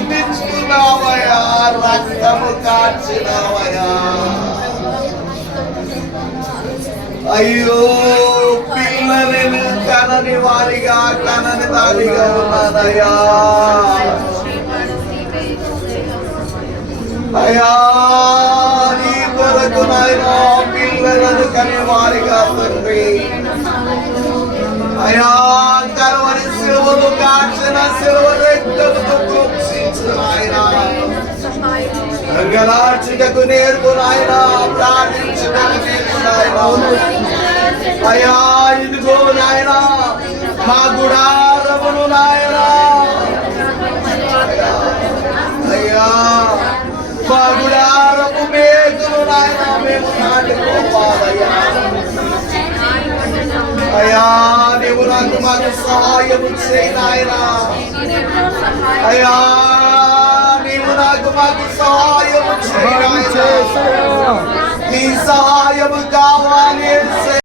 చిందించుకున్నావయ్యా, రక్తము కార్చినావయ్యా. అయ్యో పిల్లలను కనని వారిగా కనని దానిగా ఉన్నానయ్యా. అయ్యా నీ కొరకు నాయనా పిల్లలను కని వారిగా తండ్రి. అయ్యా కలవరి సిలువను కాచిన సిలువ రక్తముతో ప్రోక్షించు నాయనా. గలార్చుటకు నేర్పు నాయనా, ప్రార్థించుటకు నేర్పు నాయనా. అయ్యా ఇదిగో నాయనా మా గుడారమును నాయనా. అయ్యా మా గుడారము మేకులు నాయనా మేము నాటుకోవాలయ్యా. అయ్యా నీవు నాకు మాకు సహాయము చేయి నాయనా. అయ్యా నీవు నాకు మాకు సహాయము చేయి నాయనా. నీ సహాయము కావాలి.